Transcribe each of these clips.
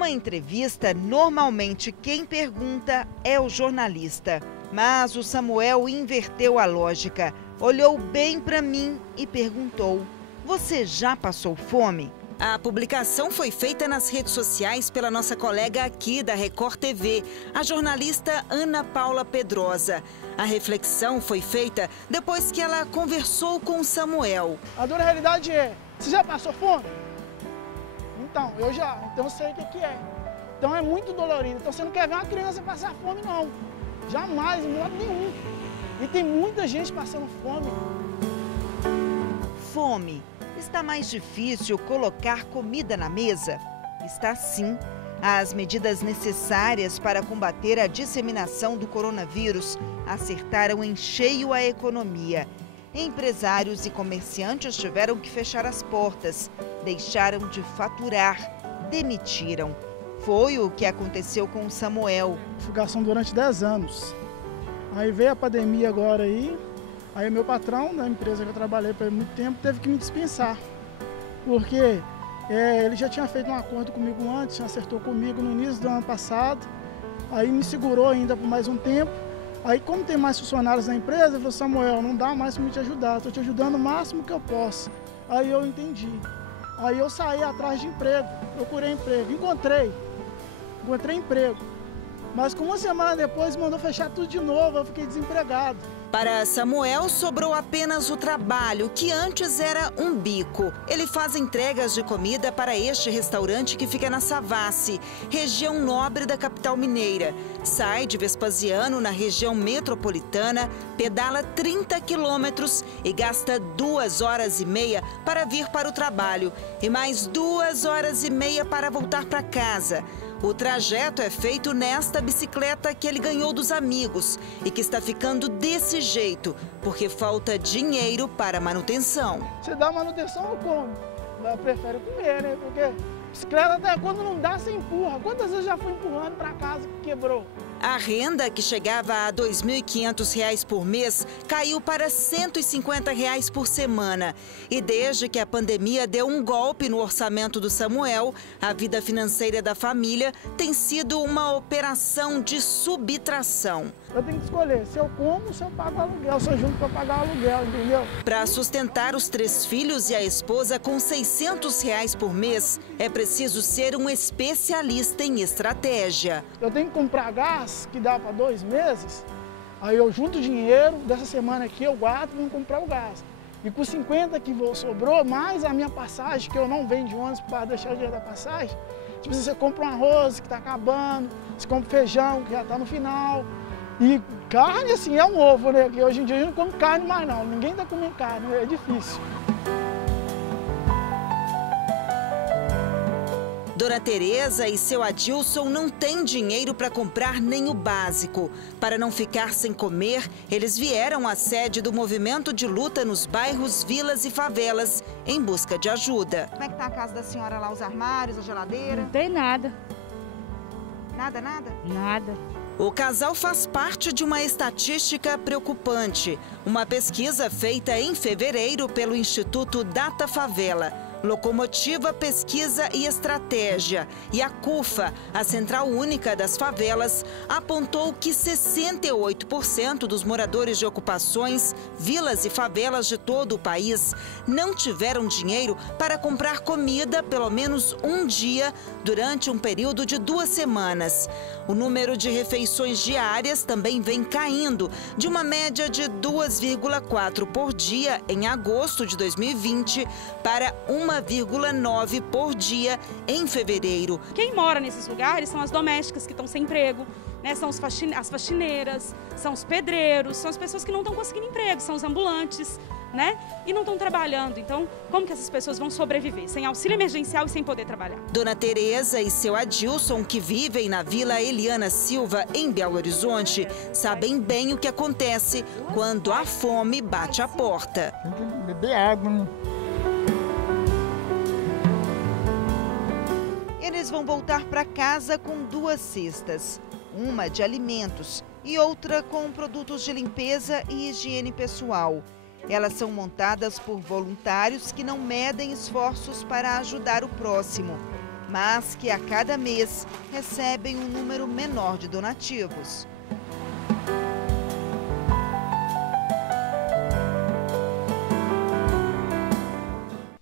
Numa entrevista, normalmente quem pergunta é o jornalista. Mas o Samuel inverteu a lógica, olhou bem para mim e perguntou: "Você já passou fome?" A publicação foi feita nas redes sociais pela nossa colega aqui da Record TV, a jornalista Ana Paula Pedrosa. A reflexão foi feita depois que ela conversou com o Samuel. A dura realidade é: você já passou fome? Então, eu já. Então eu sei o que é. Então é muito dolorido. Então você não quer ver uma criança passar fome, não. Jamais, em modo nenhum. E tem muita gente passando fome. Fome. Está mais difícil colocar comida na mesa? Está sim. As medidas necessárias para combater a disseminação do coronavírus acertaram em cheio a economia. Empresários e comerciantes tiveram que fechar as portas, deixaram de faturar, demitiram. Foi o que aconteceu com o Samuel. Fugação durante 10 anos. Aí veio a pandemia agora aí meu patrão da empresa que eu trabalhei por muito tempo teve que me dispensar. Porque ele já tinha feito um acordo comigo antes, acertou comigo no início do ano passado. Aí me segurou ainda por mais um tempo. Aí como tem mais funcionários na empresa, ele falou: "Samuel, não dá mais para me te ajudar, estou te ajudando o máximo que eu posso." Aí eu entendi. Aí eu saí atrás de emprego, procurei emprego, encontrei emprego. Mas com uma semana depois mandou fechar tudo de novo, eu fiquei desempregado. Para Samuel sobrou apenas o trabalho, que antes era um bico. Ele faz entregas de comida para este restaurante que fica na Savassi, região nobre da capital mineira. Sai de Vespasiano, na região metropolitana, pedala 30 quilômetros e gasta 2 horas e meia para vir para o trabalho e mais 2 horas e meia para voltar para casa. O trajeto é feito nesta bicicleta que ele ganhou dos amigos e que está ficando desse jeito, porque falta dinheiro para manutenção. Você dá manutenção, eu como. Eu prefiro comer, né? Porque bicicleta até quando não dá, você empurra. Quantas vezes já fui empurrando para casa que quebrou? A renda, que chegava a R$ 2.500 por mês, caiu para R$ 150 por semana. E desde que a pandemia deu um golpe no orçamento do Samuel, a vida financeira da família tem sido uma operação de subtração. Eu tenho que escolher se eu como ou se eu pago aluguel, se eu junto para pagar o aluguel, entendeu? Para sustentar os 3 filhos e a esposa com R$ 600 por mês, é preciso ser um especialista em estratégia. Eu tenho que comprar gás que dá para 2 meses, aí eu junto dinheiro, dessa semana aqui eu guardo para comprar o gás. E com 50 que sobrou, mais a minha passagem, que eu não venho de ônibus para deixar o dinheiro da passagem, tipo, você compra um arroz que está acabando, você compra feijão que já está no final. E carne, assim, é um ovo, né? Porque hoje em dia a gente não come carne mais não, ninguém está comendo carne, é difícil. Dona Tereza e seu Adilson não têm dinheiro para comprar nem o básico. Para não ficar sem comer, eles vieram à sede do movimento de luta nos bairros, vilas e favelas em busca de ajuda. Como é que tá a casa da senhora lá, os armários, a geladeira? Não tem nada. Nada, nada? Nada. O casal faz parte de uma estatística preocupante. Uma pesquisa feita em fevereiro pelo Instituto Data Favela, Locomotiva Pesquisa e Estratégia e a CUFA, a Central Única das Favelas, apontou que 68% dos moradores de ocupações, vilas e favelas de todo o país não tiveram dinheiro para comprar comida pelo menos um dia durante um período de 2 semanas. O número de refeições diárias também vem caindo, de uma média de 2,4 por dia em agosto de 2020 para 1,9 por dia em fevereiro. Quem mora nesses lugares são as domésticas que estão sem emprego, né? São as faxineiras, são os pedreiros, são as pessoas que não estão conseguindo emprego, são os ambulantes, né? E não estão trabalhando. Então, como que essas pessoas vão sobreviver? Sem auxílio emergencial e sem poder trabalhar. Dona Tereza e seu Adilson, que vivem na Vila Eliana Silva, em Belo Horizonte, sabem bem o que acontece quando a fome bate a porta. Tem que beber água, né? Eles vão voltar para casa com 2 cestas, uma de alimentos e outra com produtos de limpeza e higiene pessoal. Elas são montadas por voluntários que não medem esforços para ajudar o próximo. mas que a cada mês recebem um número menor de donativos.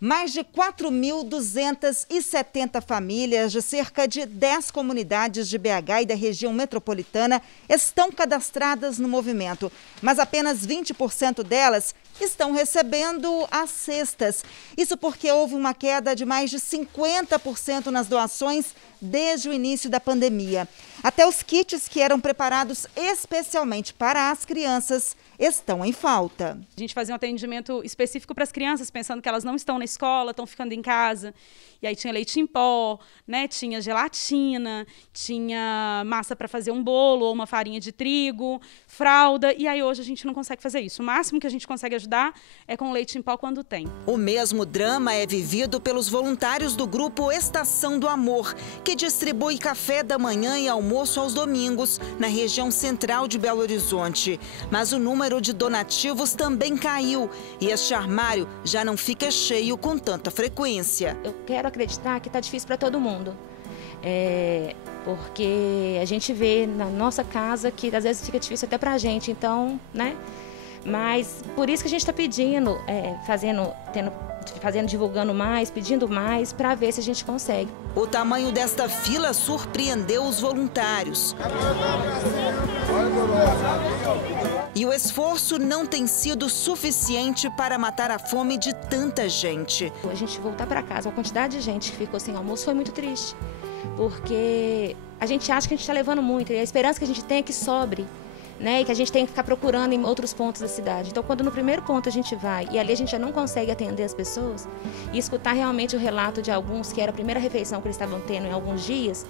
Mais de 4.270 famílias de cerca de 10 comunidades de BH e da região metropolitana estão cadastradas no movimento, mas apenas 20% delas estão recebendo as cestas. Isso porque houve uma queda de mais de 50% nas doações desde o início da pandemia. Até os kits que eram preparados especialmente para as crianças estão em falta. A gente fazia um atendimento específico para as crianças, pensando que elas não estão na escola, estão ficando em casa. E aí tinha leite em pó, né? Tinha gelatina, tinha massa para fazer um bolo ou uma farinha de trigo, fralda. E aí hoje a gente não consegue fazer isso. O máximo que a gente consegue ajudar é com leite em pó quando tem. O mesmo drama é vivido pelos voluntários do grupo Estação do Amor, que distribui café da manhã e almoço aos domingos na região central de Belo Horizonte. Mas o número de donativos também caiu e este armário já não fica cheio com tanta frequência. Eu quero acreditar que está difícil para todo mundo, porque a gente vê na nossa casa que às vezes fica difícil até para a gente, então, né? Mas por isso que a gente está pedindo, divulgando mais, pedindo mais, para ver se a gente consegue. O tamanho desta fila surpreendeu os voluntários. E o esforço não tem sido suficiente para matar a fome de tanta gente. A gente voltar para casa, a quantidade de gente que ficou sem almoço foi muito triste, porque a gente acha que a gente está levando muito, e a esperança que a gente tem é que sobre, né? E que a gente tem que ficar procurando em outros pontos da cidade. Então, quando no primeiro ponto a gente vai e ali a gente já não consegue atender as pessoas e escutar realmente o relato de alguns que era a primeira refeição que eles estavam tendo em alguns dias,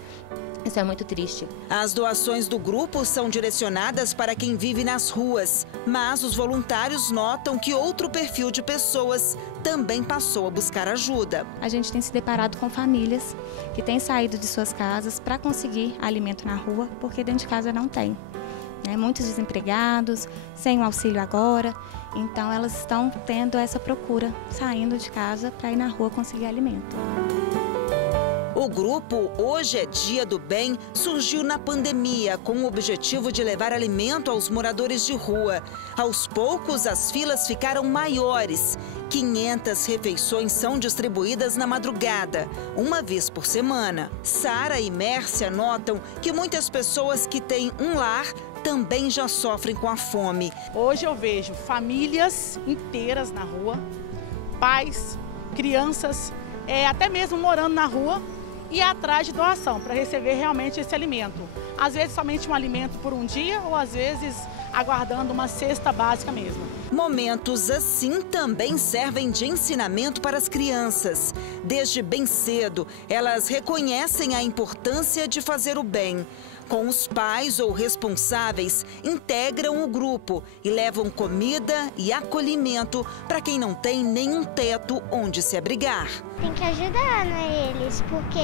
isso é muito triste. As doações do grupo são direcionadas para quem vive nas ruas, mas os voluntários notam que outro perfil de pessoas também passou a buscar ajuda. A gente tem se deparado com famílias que têm saído de suas casas para conseguir alimento na rua, porque dentro de casa não tem. Muitos desempregados, sem o auxílio agora, então elas estão tendo essa procura, saindo de casa para ir na rua conseguir alimento. O grupo Hoje é Dia do Bem surgiu na pandemia com o objetivo de levar alimento aos moradores de rua. Aos poucos, as filas ficaram maiores. 500 refeições são distribuídas na madrugada, uma vez por semana. Sara e Mércia notam que muitas pessoas que têm um lar também já sofrem com a fome. Hoje eu vejo famílias inteiras na rua, pais, crianças, até mesmo morando na rua e atrás de doação para receber realmente esse alimento. Às vezes somente um alimento por um dia ou às vezes aguardando uma cesta básica mesmo. Momentos assim também servem de ensinamento para as crianças. Desde bem cedo, elas reconhecem a importância de fazer o bem. Com os pais ou responsáveis, integram o grupo e levam comida e acolhimento para quem não tem nenhum teto onde se abrigar. Tem que ajudar, né, eles, porque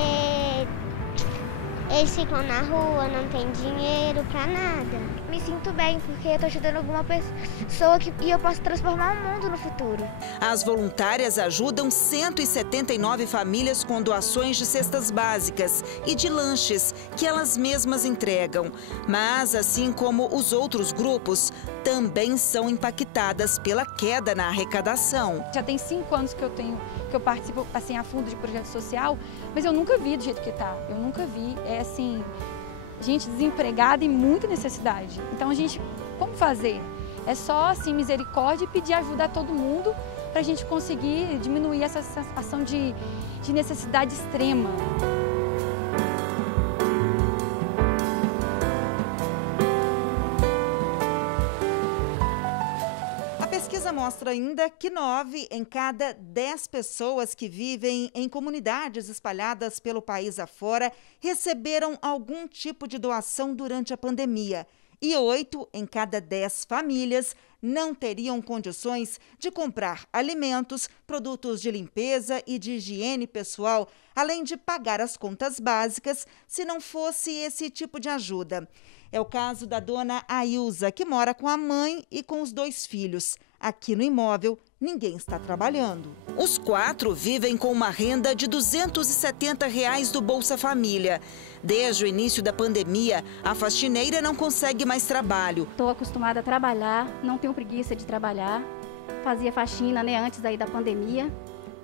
eles ficam na rua, não tem dinheiro para nada. Me sinto bem, porque eu estou ajudando alguma pessoa e eu posso transformar o mundo no futuro. As voluntárias ajudam 179 famílias com doações de cestas básicas e de lanches que elas mesmas entregam. Mas, assim como os outros grupos, também são impactadas pela queda na arrecadação. Já tem 5 anos que eu participo assim, a fundo de projeto social, mas eu nunca vi do jeito que está. Eu nunca vi, gente desempregada e muita necessidade. Então como fazer? É só assim, misericórdia e pedir ajuda a todo mundo para a gente conseguir diminuir essa sensação de necessidade extrema. A pesquisa mostra ainda que 9 em cada 10 pessoas que vivem em comunidades espalhadas pelo país afora receberam algum tipo de doação durante a pandemia. E 8 em cada 10 famílias não teriam condições de comprar alimentos, produtos de limpeza e de higiene pessoal, além de pagar as contas básicas, se não fosse esse tipo de ajuda. É o caso da dona Ailza, que mora com a mãe e com os 2 filhos. Aqui no imóvel, ninguém está trabalhando. Os 4 vivem com uma renda de R$ 270 do Bolsa Família. Desde o início da pandemia, a faxineira não consegue mais trabalho. Estou acostumada a trabalhar, não tenho preguiça de trabalhar. Fazia faxina, antes aí da pandemia.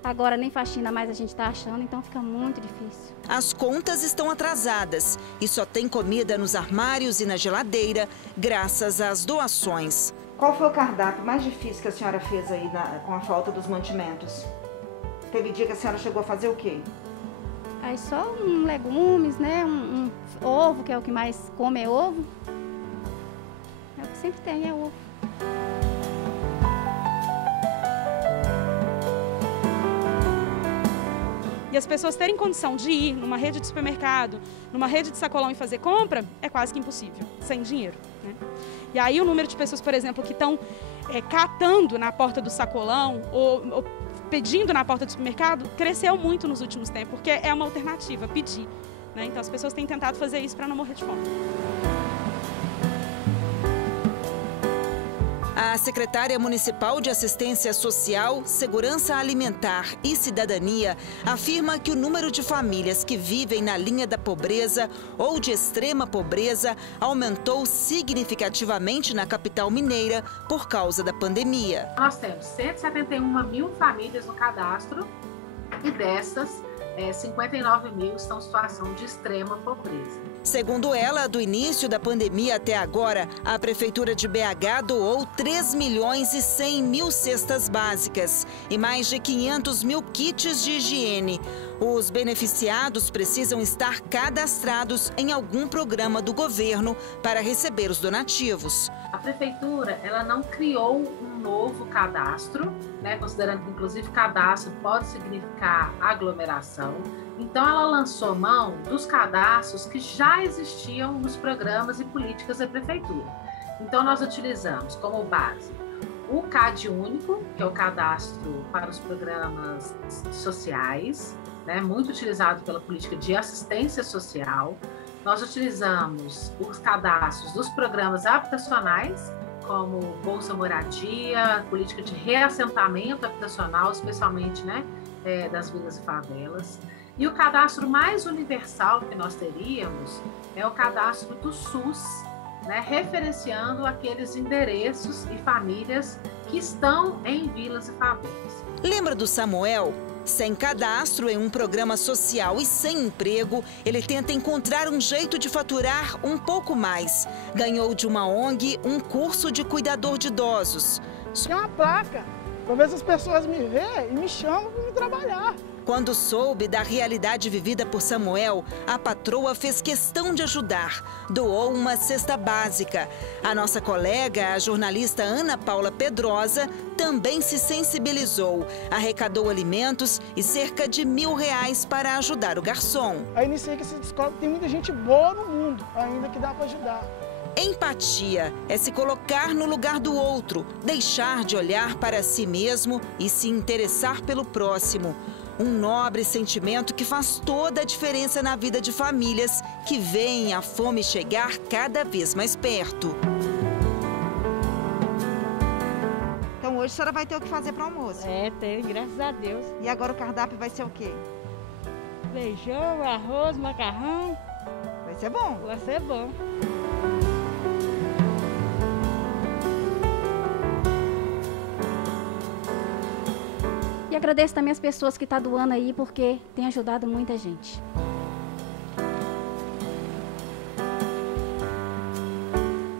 Agora nem faxina mais a gente está achando, então fica muito difícil. As contas estão atrasadas e só tem comida nos armários e na geladeira, graças às doações. Qual foi o cardápio mais difícil que a senhora fez aí com a falta dos mantimentos? Teve dia que a senhora chegou a fazer o quê? Aí só legumes, um ovo, que é o que mais come, é ovo. É o que sempre tem, é ovo. E as pessoas terem condição de ir numa rede de supermercado, numa rede de sacolão e fazer compra, é quase que impossível, sem dinheiro, né? E aí o número de pessoas, por exemplo, que estão catando na porta do sacolão ou pedindo na porta do supermercado, cresceu muito nos últimos tempos, porque é uma alternativa, pedir, né? Então as pessoas têm tentado fazer isso para não morrer de fome. A secretária municipal de Assistência Social, Segurança Alimentar e Cidadania afirma que o número de famílias que vivem na linha da pobreza ou de extrema pobreza aumentou significativamente na capital mineira por causa da pandemia. Nós temos 171 mil famílias no cadastro e dessas, 59 mil estão em situação de extrema pobreza. Segundo ela, do início da pandemia até agora, a Prefeitura de BH doou 3.100.000 cestas básicas e mais de 500 mil kits de higiene. Os beneficiados precisam estar cadastrados em algum programa do governo para receber os donativos. A Prefeitura ela não criou um novo cadastro, considerando que inclusive cadastro pode significar aglomeração. Então, ela lançou mão dos cadastros que já existiam nos programas e políticas da Prefeitura. Então, nós utilizamos como base o CAD único, que é o cadastro para os programas sociais, muito utilizado pela política de assistência social. Nós utilizamos os cadastros dos programas habitacionais, como Bolsa Moradia, política de reassentamento habitacional, especialmente das vilas e favelas. E o cadastro mais universal que nós teríamos é o cadastro do SUS, referenciando aqueles endereços e famílias que estão em vilas e favelas. Lembra do Samuel? Sem cadastro em um programa social e sem emprego, ele tenta encontrar um jeito de faturar um pouco mais. Ganhou de uma ONG um curso de cuidador de idosos. Tem uma placa, para ver se as pessoas me veem e me chamam para me trabalhar. Quando soube da realidade vivida por Samuel, a patroa fez questão de ajudar. Doou uma cesta básica. A nossa colega, a jornalista Ana Paula Pedrosa, também se sensibilizou. Arrecadou alimentos e cerca de R$1.000 para ajudar o garçom. Aí iniciei que se descobre que tem muita gente boa no mundo ainda que dá para ajudar. Empatia é se colocar no lugar do outro, deixar de olhar para si mesmo e se interessar pelo próximo. Um nobre sentimento que faz toda a diferença na vida de famílias que veem a fome chegar cada vez mais perto. Então hoje a senhora vai ter o que fazer para o almoço? Tem, graças a Deus. E agora o cardápio vai ser o quê? Feijão, arroz, macarrão. Vai ser bom? Vai ser bom. E agradeço também as pessoas que estão doando aí, porque tem ajudado muita gente.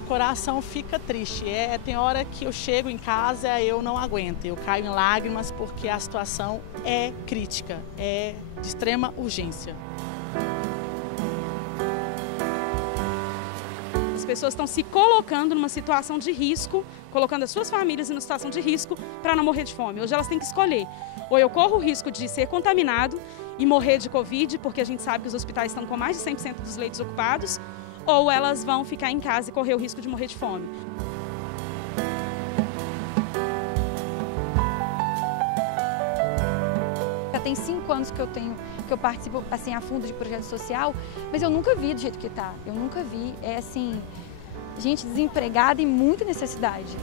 O coração fica triste. Tem hora que eu chego em casa, eu não aguento. Eu caio em lágrimas porque a situação é crítica, é de extrema urgência. As pessoas estão se colocando numa situação de risco, colocando as suas famílias em uma situação de risco para não morrer de fome. Hoje elas têm que escolher. Ou eu corro o risco de ser contaminado e morrer de Covid, porque a gente sabe que os hospitais estão com mais de 100% dos leitos ocupados, ou elas vão ficar em casa e correr o risco de morrer de fome. Já tem 5 anos que eu participo assim a fundo de projeto social, mas eu nunca vi do jeito que está. Eu nunca vi, gente desempregada e muita necessidade.